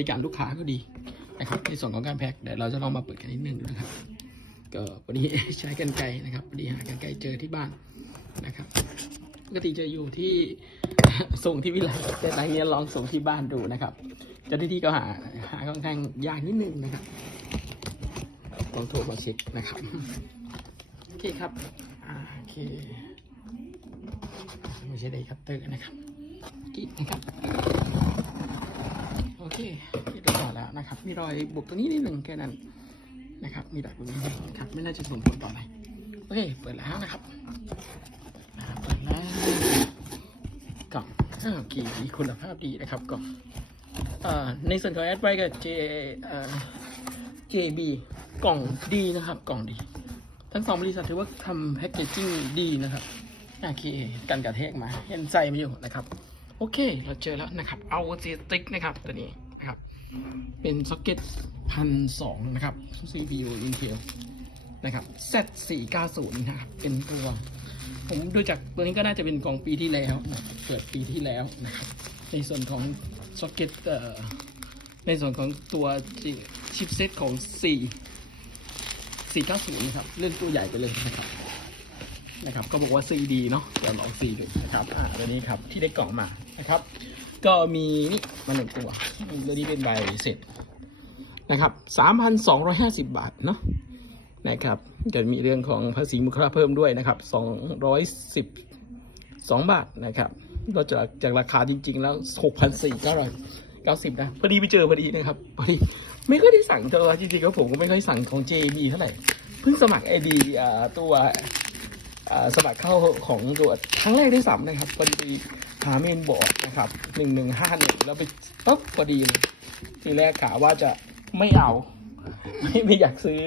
ริการลูกค้าก็ดีนะครับในส่วนของการแพ็คเดี๋ยวเราจะลองมาเปิดกันนิดนึงนะครับก็พอดีใช้กันไกรนะครับพอดีหากันไกรเจอที่บ้านนะครับปกติจะอยู่ที่ส่งที่วิไลแต่ตอนนี้ลองส่งที่บ้านดูนะครับเจ้าหน้าที่ก็หาหาค่อนข้างยากนิดนึงนะครับลองโทรมาเช็คนะครับโอเคครับโอเคไม่ใช่ได้คัตเตอร์นะครับกิ๊กนะครับ เคเรียบร้อยแล้วนะครับ มีรอยบุบตรงนี้นิดหนึ่งแค่นั้นนะครับ มีดักตรงนี้นะครับ ไม่น่าจะส่งผลต่ออะไรโอเค เปิดแล้วนะครับเปิดแล้วกล่องอ้าวกี่ดีคุณภาพดีนะครับกล่องอ่าในส่วนของแอดไวกับ J เอ่อ JB กล่องดีนะครับ กล่องดี ทั้งสองบริษัทถือว่าทำแพ็กเกจจิ้งดีนะครับโอเคกันกระแทกมาเห็นใจมาอยู่นะครับ โอเค เราเจอแล้วนะครับ เอาเจติกนะครับตัวนี้ นะครับ เป็นซ็อกเก็ตพันสองนะครับ CPU Intel นะครับ Z490 นะครับ เป็นตัว ผมดูจากตัวนี้ก็น่าจะเป็นกองปีที่แล้วนะเปิดปีที่แล้วนะครับ ในส่วนของซ็อกเก็ตเอ่อในส่วนของตัวชิปเซตของ 4 490 นะครับ เล่อนตัวใหญ่ไปเลยนะครับ นะครับ ก็บอกว่า CD เนาะเดี๋ยวลอง C ดูนะครับ อ่าตัวนี้ครับ ที่ได้กล่องมานะครับ ก็มีนี่มาหนึ่งตัวตัวนี้เป็นใบเสร็จนะครับสามพันสองร้อยห้าสิบบาทเนาะนะครับจะมีเรื่องของภาษีมูลค่าเพิ่มด้วยนะครับสองร้อยสิบสองบาทนะครับก็จากจากราคาจริง ๆ แล้วหกพันสี่เก้าร้อยเก้าสิบนะพอดีไปเจอพอดีนะครับพอดีไม่ค่อยได้สั่งตัวจริงๆก็ผมก็ไม่ค่อยสั่งของ JB เท่าไหร่เพิ่งสมัครไอดีตัวสมัครเข้าของตัวครั้งแรกที่สามนะครับพอดีาเมนบอร์ดนะครับหนึ่งหนึ่งห้าหนึ่งแล้วไปปุ๊บพอดีเลยทีแรกกะว่าจะไม่เอา ไม่ไม่อยากซื้อ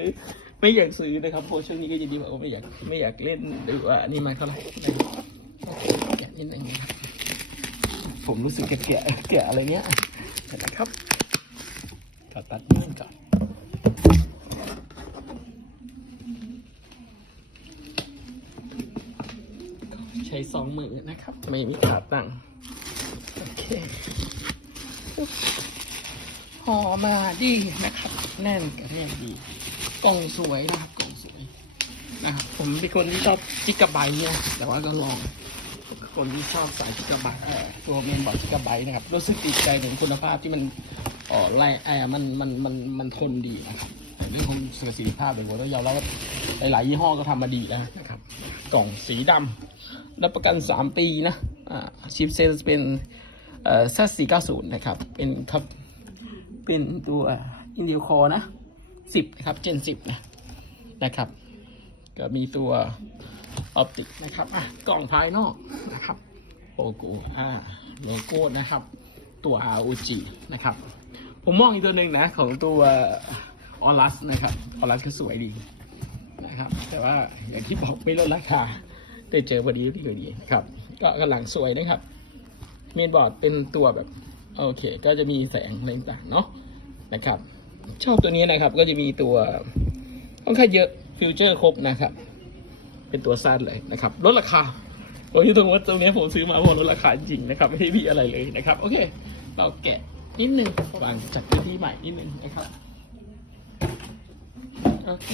ไม่อยากซื้อนะครับเพราะช่วงนี้ก็จะดีบอกว่าไม่อยากไม่อยากเล่นหรือว่านี่มาเท่าไหร่แกะนิดนึงผมรู้สึกแกะแกะอะไรเนี้ยนะครับตัดนี่ก่อน สองมือนะครับ ไม่มีขาตั้ง โอเคปึ๊บห่อมาดีนะครับ แน่นกระแทกดี กล่องสวยนะครับกล่องสวยนะครับผมเป็นคนที่ชอบจิกกะไบต์เนี่ยแต่ว่าก็ลองคนที่ชอบสายจิกกะไบต์เอ่อตัวเมนบอร์ดจิกกะไบต์นะครับรู้สึกติดใจถึงคุณภาพที่มันอ๋อไล่เออมันมันมันมันทนดีนะครับแต่เรื่องของประสิทธิภาพเป็นหัวต้องยอมรับว่าหลายๆยี่ห้อก็ทำมาดีแล้วนะครับ กล่องสีดำ รับประกัน 3 ปีนะชิปเซนเป็นเอ่อ Z490 นะครับ เป็นครับ เป็นตัว Intel Core นะ 10 นะครับ Gen 10 นะ นะครับ ก็มีตัวออปติกนะครับ อะ กล่องภายนอกนะครับ โลโก้อ่าโลโก้นะครับ ตัว ROG นะครับ ผมมองอีกตัวหนึ่งนะ ของตัวออรัสนะครับออรัสก็สวยดีนะครับ แต่ว่าอย่างที่บอกไม่ลดราคา ได้เจอพอดีที่พอดีครับ ก็กำลังสวยนะครับ เมนบอร์ดเป็นตัวแบบโอเค ก็จะมีแสงอะไรต่างเนาะนะครับ ชอบตัวนี้นะครับก็จะมีตัวค่อนข้างเยอะฟิวเจอร์ครบนะครับ เป็นตัวสั้นเลยนะครับลดราคาผมอยู่ตรงว่าตรงนี้ผมซื้อมาเพราะลดราคาจริงนะครับ ไม่ได้มีอะไรเลยนะครับ โอเค เราแกะนิดนึงวางจัดพื้นที่ใหม่นิดนึงนะครับโอเค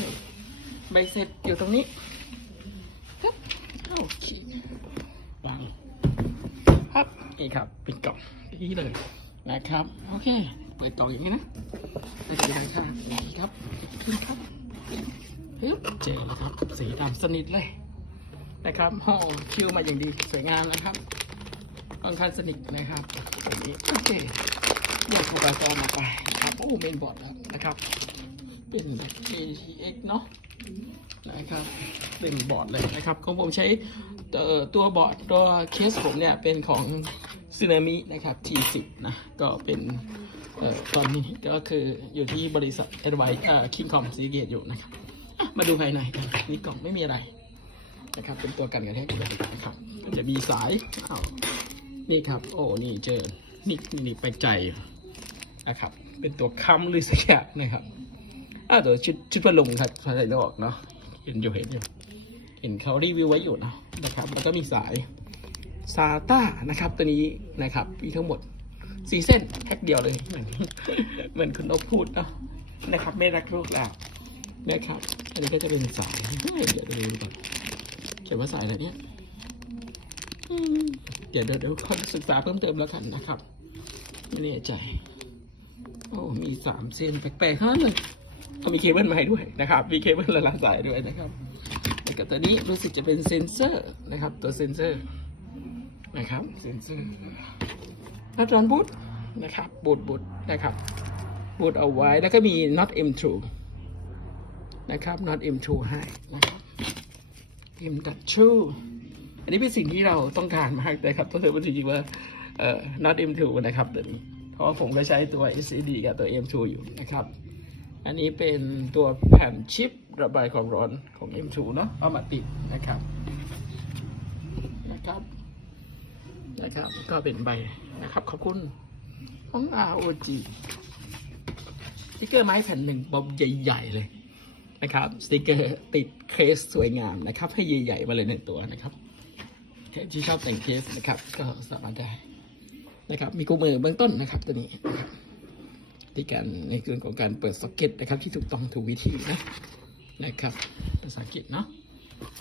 ใบเสร็จอยู่ตรงนี้ โอเค วางครับนี่ครับเป็นกล่องนี่เลยนะครับ โอเค เปิดกล่องอย่างนี้นะไปสีทางข้างนี่ครับขึ้นครับฮึบเจอแล้วครับ สีดำสนิทเลย นะครับห่อคิวมาอย่างดีสวยงามนะครับค่อนข้างสนิทนะครับแบบนี้โอเคแยกเข้าไปก็มาไปครับโอ้เมนบอร์ดแล้วนะครับ เป็น ATX เนาะนะครับเป็นบอร์ดเลยนะครับของผมใช้เอ่อตัวบอร์ดตัวเคสผมเนี่ย เป็นของซึนามินะครับ T10 นะ ก็เป็นเอ่อตอนนี้ก็คืออยู่ที่บริษัท a d v i เอ่อ Kingcom ซีเกตอยู่นะครับอะมาดูภายในกันนี่กล่องไม่มีอะไรนะครับ เป็นตัวกันกระแทกนะครับก็จะมีสายอ้าวนี่ครับ โอ้ นี่เจอ นี่นี่ไปใจนะครับ เป็นตัวค้ำหรือสักอย่างนะครับ อ่าเดี๋ยวชุดชุดพัดลมครับภายในอกเนาะเห็นอยู่เห็นอยู่เห็นเขารีวิวไว้อยู่นะนะครับ แล้วก็มีสายซาต้านะครับ ตัวนี้นะครับมีทั้งหมดสี่เส้นแพ็คเดียวเลย เหมือนเหมือนคุณนกพูดเนาะนะครับ ไม่รักลูกแล้วนะครับ อันนี้ก็จะเป็นสายเดี๋ยวดูก่อนเขียนว่าสายอะไรเนี่ยเดี๋ยวเดี๋ยวเดี๋ยวขอศึกษาเพิ่มเติมแล้วกันนะครับ ไม่แน่ใจ โอ้มีสามเส้นแปลกๆทั้งนั้นเลย ก็มีเคเบิลมาให้ด้วยนะครับ มีเคเบิลละลายสายด้วยนะครับแล้วก็ตัวนี้รู้สึกจะเป็นเซนเซอร์นะครับ ตัวเซนเซอร์นะครับ เซนเซอร์นัดรอนบูทนะครับบูทบูทนะครับบูทเอาไว้แล้วก็มี not M2 นะครับ not M2 ให้นะครับ M.2 อันนี้เป็นสิ่งที่เราต้องการมากนะครับต้องเตือนว่าจริงๆว่าเอ่อ not M2 นะครับตัวนี้เพราะผมก็ใช้ตัว SCD กับตัว M2 อยู่นะครับ อันนี้เป็นตัวแผ่นชิประบายความร้อนของ M2 เนาะเอามาติดนะครับนะครับ นะครับ ก็เป็นใบนะครับ ขอบคุณของ ROG สติกเกอร์ไม้แผ่นหนึ่งบอมใหญ่ๆเลยนะครับสติกเกอร์ติดเคสสวยงามนะครับ ให้ใหญ่ๆมาเลยหนึ่งตัวนะครับใครที่ชอบแต่งเคสนะครับ ก็สามารถได้นะครับ มีคู่มือเบื้องต้นนะครับตัวนี้นะครับ ที่การในเรื่องของการเปิดซ็อกเก็ตนะครับที่ถูกต้องถูกวิธีนะนะครับภาษาอังกฤษเนาะ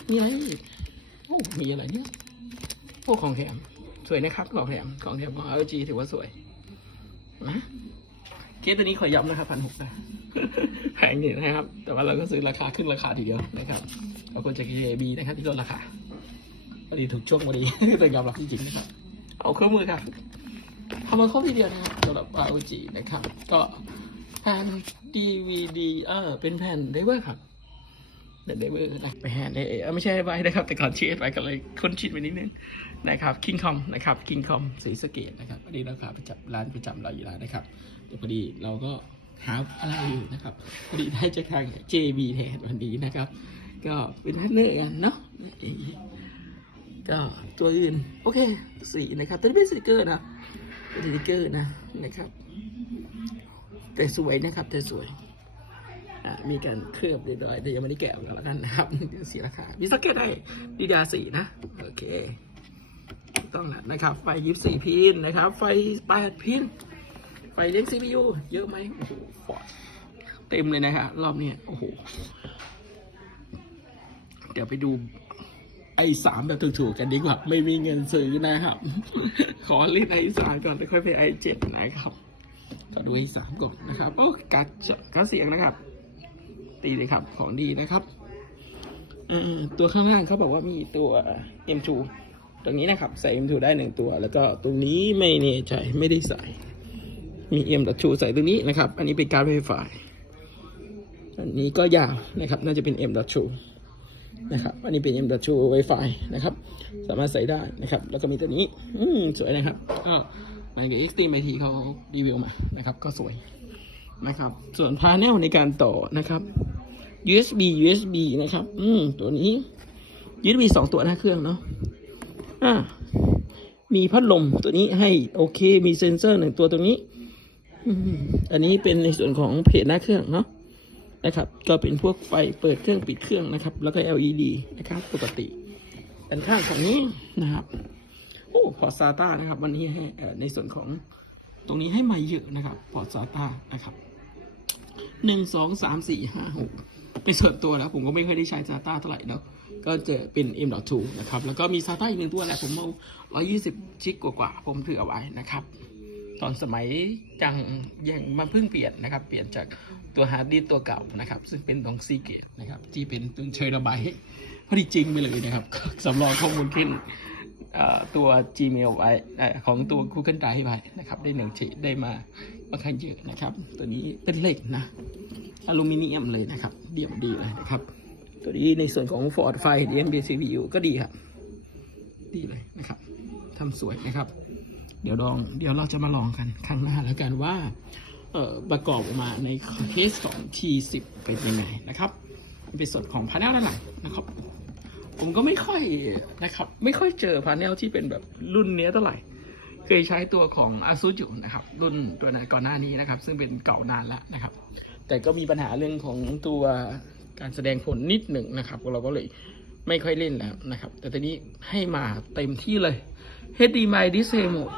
มีอะไรอีกโอ้มีอะไรเนี่ยโอ้ของแถมสวยนะครับของแถมของแถมของ LG ถือว่าสวยนะเคสตัวนี้ขอย้ำนะครับพันหกนะแพงอยู่นะครับ แต่ว่าเราก็ซื้อราคาขึ้นราคาทีเดียวนะครับขอบคุณจาก JB นะครับที่ลดราคาพอดีถูกช่วงพอดีต้องยอมรับจริงๆนะครับเอาเครื่องมือครับ มาครบทีเดียวนะครับสำหรับ ROG นะครับ ก็แผ่น DVD เออเป็นแผ่นไดเวอร์ครับเดนเดวอร์นะไปแผ่นเออไม่ใช่ไว้นะครับ แต่ก่อนชีสไปก็เลยค้นชิดไปนิดนึงนะครับ King Com นะครับ King Com สีสะเกตนะครับอันนี้ราคาประจำร้านประจำเราอยู่แล้วนะครับ เดี๋ยวพอดีเราก็หาอะไรอยู่นะครับพอดีได้จากทาง JB แทนวันนี้นะครับ ก็เป็นพาร์ทเนอร์กันเนาะก็ตัวอื่น โอเค สีนะครับตัวนี้เป็นสติกเกอร์นะ เดนิเกอร์นะนะครับ แต่สวยนะครับ แต่สวยอะมีการเคลือบเรียบร้อยแต่ยังไม่ได้แกะออกมาแล้วกันนะครับเดี๋ยวเสียราคามีสเกตได้ดีดาสีนะ โอเค ต้องแล้วนะครับ ไฟยิบสี่พินนะครับ ไฟแปดพิน ไฟเลี้ยง CPU เยอะไหมโอ้โหฟอดเต็มเลยนะครับรอบนี้โอ้โห เดี๋ยวไปดู ไอสามแบบถูกๆกันดีกว่า ไม่มีเงินซื้อนะครับ ขอเล่นไอสามก่อนแล้วค่อยไปไอเจ็ดนะครับขอดูไอสามก่อนนะครับ โอ้กัดจะกัดเสียงนะครับ ตีเลยครับ ของดีนะครับอตัวข้างล่างเขาบอกว่ามีตัว M2 ตรงนี้นะครับ ใส่ M2 ได้หนึ่งตัว แล้วก็ตรงนี้ไม่แน่ใจไม่ได้ใส่ มีเอ็มดัชูใส่ตรงนี้นะครับ อันนี้เป็นการ์ดไฟฟ้าอันนี้ก็ยาวนะครับ น่าจะเป็นเอ็มดัชู นะครับอันนี้เป็นเอ็มดัชูไวไฟนะครับ สามารถใส่ได้นะครับ แล้วก็มีตัวนี้ อืมสวยนะครับ ก็มากับ Extreme IT เขารีวิวมานะครับ ก็สวยนะครับ ส่วนพา n นลในการต่อนะครับ USB USB นะครับ อืมตัวนี้ USB สองตัวหน้าเครื่องเนาะอ่ามีพัดลมตัวนี้ให้โอเค มีเซ็นเซอร์หนึ่งตัวตรงนี้ อันนี้เป็นในส่วนของเพจหน้าเครื่องเนาะ นะครับ ก็เป็นพวกไฟเปิดเครื่องปิดเครื่องนะครับ แล้วก็ LED นะครับ ปกติด้านข้างฝั่งนี้นะครับ โอ้พอร์ตซาต้านะครับ วันนี้ให้ในส่วนของตรงนี้ให้มาเยอะนะครับ พอร์ตซาต้านะครับหนึ่งสองสามสี่ห้าหกเป็นส่วนตัวแล้ว ผมก็ไม่ค่อยได้ใช้ซาต้าเท่าไหร่เนาะก็จะเป็น M.2 นะครับ แล้วก็มีซาต้าอีกหนึ่งตัวแหละผมเอาร้อยี่สิบชิกกว่าๆ ผมถือเอาไว้นะครับ ตอนสมัยยังยังมาเพิ่งเปลี่ยนนะครับ เปลี่ยนจากตัวฮาร์ดดิสตัวเก่านะครับ ซึ่งเป็นของซีเกตนะครับ ที่เป็นตัวเชยระบายพอดีจริงไปเลยนะครับสำรองข้อมูลขึ้นตัว Gmail ไว้ของตัว Google Drive ไว้นะครับ ได้หนึ่งชีได้มาค่อนข้งเยอะนะครับ ตัวนี้เป็นเหล็กนะอลูมิเนียมเลยนะครับ เดี่ยมดีเลยนะครับ ตัวนี้ในส่วนของ Ford ไฟ DNB CPU ก็ดีครับ ดีเลยนะครับทำสวยนะครับ ดี๋ยวลอง เดี๋ยวเราจะมาลองกันครั้งหน้าแล้วกันว่าเอ่อประกอบออกมาในเคสของ T10 เป็นยังไงนะครับเป็นส่วนของพาร์เนลด้านหลังนะครับ ผมก็ไม่ค่อยนะครับ ไม่ค่อยเจอพาร์เนลที่เป็นแบบรุ่นเนี้ยเท่าไหร่ เคยใช้ตัวของ ASUS อยู่นะครับ รุ่นตัวนั้นก่อนหน้านี้นะครับ ซึ่งเป็นเก่านานแล้วนะครับ แต่ก็มีปัญหาเรื่องของตัวการแสดงผลนิดหนึ่งนะครับเราก็เลยไม่ค่อยเล่นแล้วนะครับ แต่ตอนนี้ให้มาเต็มที่เลย HDMI Display Mode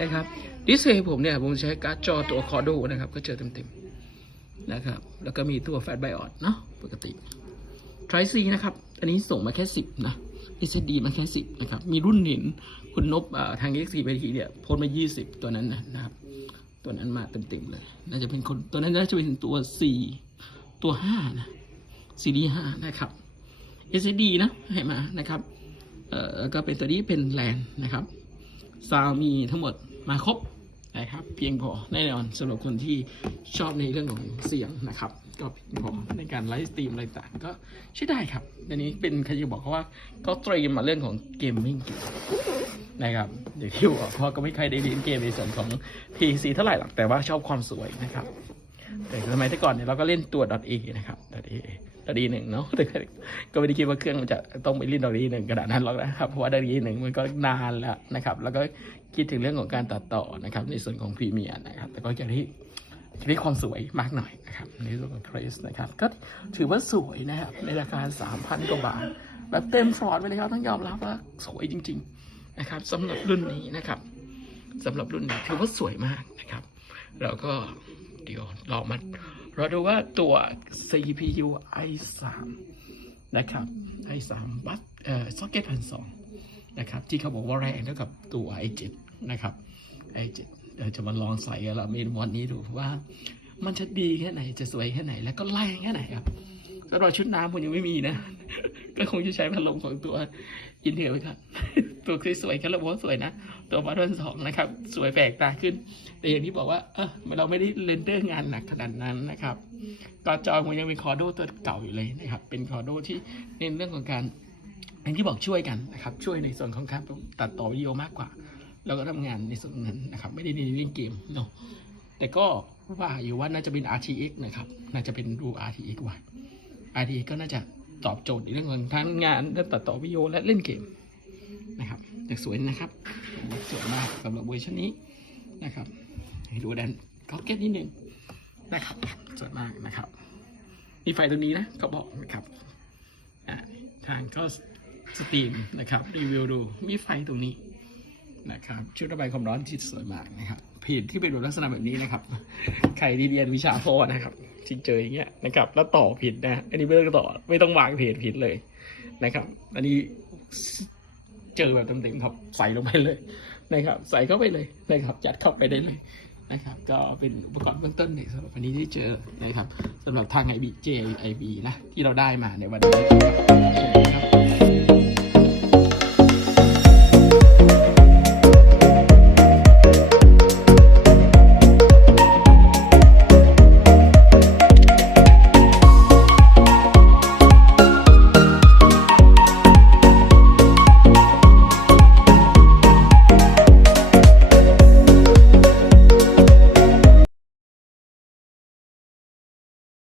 นะครับดิสเพย์ผมเนี่ยผมใช้การ์ดจอตัวคอร์โดนะครับ ก็เจอเต็มๆนะครับ แล้วก็มีตัวแฟลชไบออดเนาะปกติ t r i c นะครับ อันนี้ส่งมาแค่ 10 นะ SSD มาแค่ 10 นะครับ มีรุ่นเห็นคุณนบอ่าทาง X4 ไปทีเนี่ยโพสต์มา 20 ตัวนั้นนะครับ ตัวนั้นมาเต็มๆเลย น่าจะเป็นคนตัวนั้นน่าจะเป็นตัว 4 ตัว 5 นะซีรีส์5นะครับ SSD นะให้มานะครับ เอ่อก็เป็นตัวนี้เป็นแลนนะครับซาวมีทั้งหมด มาครบนะครับ เพียงพอแน่นอนสำหรับคนที่ชอบในเรื่องของเสียงนะครับ ก็เพียงพอในการไลฟ์สตรีมอะไรต่างก็ใช้ได้ครับอันนี้เป็นใครจะบอกเขาว่าก็เตรียมมาเรื่องของเกมมิ่งนะครับอย่างที่บอกเพราะก็ไม่เคยได้เล่นเกมในส่วนของ PC เท่าไหร่หรอกแต่ว่าชอบความสวยนะครับ แต่สมัยแต่ก่อนเนี่ยเราก็เล่นตัว .a นะครับ .a .a หนึ่งเนาะแต่ก็ไม่ได้คิดว่าเครื่องมันจะต้องไปเล่น .a หนึ่งขนาดนั้นหรอกนะครับเพราะว่า .a หนึ่งมันก็นานแล้วนะครับแล้วก็คิดถึงเรื่องของการตัดต่อนะครับในส่วนของพรีเมียร์นะครับแต่ก็จะได้จะได้ความสวยมากหน่อยนะครับในส่วนของเครสนะครับก็ถือว่าสวยนะครับในราคา 3,000กว่าบาทแบบเต็มฟอร์ดไปเลยครับต้องยอมรับว่าสวยจริง ๆ นะครับสำหรับรุ่นนี้นะครับสำหรับรุ่นนี้ถือว่าสวยมากนะครับ เราก็เดี๋ยวลองมาเราดูว่าตัว CPU i3 นะครับ i3 บัสเอ่อ socket พันสองนะครับ ที่เขาบอกว่าแรงเท่ากับตัว i7 นะครับ i7 เดี๋ยวจะมาลองใส่กันละเมนวันนี้ดูว่า มันจะดีแค่ไหนจะสวยแค่ไหนแล้วก็แรงแค่ไหนครับสำหรับชุดน้ำผมยังไม่มีนะ ก็คงจะใช้พัดลมของตัวอินเทลครับ ตัวสวยๆก็ระบบว่าสวยนะ ตัวบัตรสองนะครับ สวยแปลกตาขึ้น แต่อย่างที่บอกว่าเออเราไม่ได้เรนเดอร์งานหนักขนาดนั้นนะครับก็จอผมยังเป็นคอร์โดตัวเก่าอยู่เลยนะครับ เป็นคอร์โดที่เน้นเรื่องของการอย่างที่บอกช่วยกันนะครับ ช่วยในส่วนของการตัดต่อวิดีโอมากกว่า แล้วก็ทำงานในส่วนนั้นนะครับ ไม่ได้ในเล่นเกมเนาะแต่ก็ว่าอยู่ว่าน่าจะเป็น RTX นะครับ น่าจะเป็นรู RTX ไว้ RTX ก็น่าจะ ตอบโจทย์ในเรื่องของทั้งงานเรื่องตัดต่อวิดีโอและเล่นเกมนะครับแต่สวยนะครับสวยมากสำหรับเวอร์ชันนี้นะครับให้ดูแดนก็เก็ตนิดนึงนะครับสวยมากนะครับมีไฟตัวนี้นะเขาบอกนะครับทางก็สตรีมนะครับรีวิวดูมีไฟตรงนี้นะครับชุดระบายความร้อนที่สวยมากนะครับเพจที่เป็นลักษณะแบบนี้นะครับ ใครที่เรียนวิชาพ่อนะครับ ที่เจออย่างเงี้ยนะครับ แล้วต่อผิดนะอันนี้ไม่ต้องต่อไม่ต้องวางเพจผิดเลยนะครับ อันนี้เจอแบบเต็มๆครับใส่ลงไปเลยนะครับ ใส่เข้าไปเลยนะครับจัดเข้าไปได้เลยนะครับ ก็เป็นอุปกรณ์เบื้องต้นในสำหรับวันนี้ที่เจอนะครับสำหรับทาง IB JIB นะที่เราได้มาในวันนี้นะครับ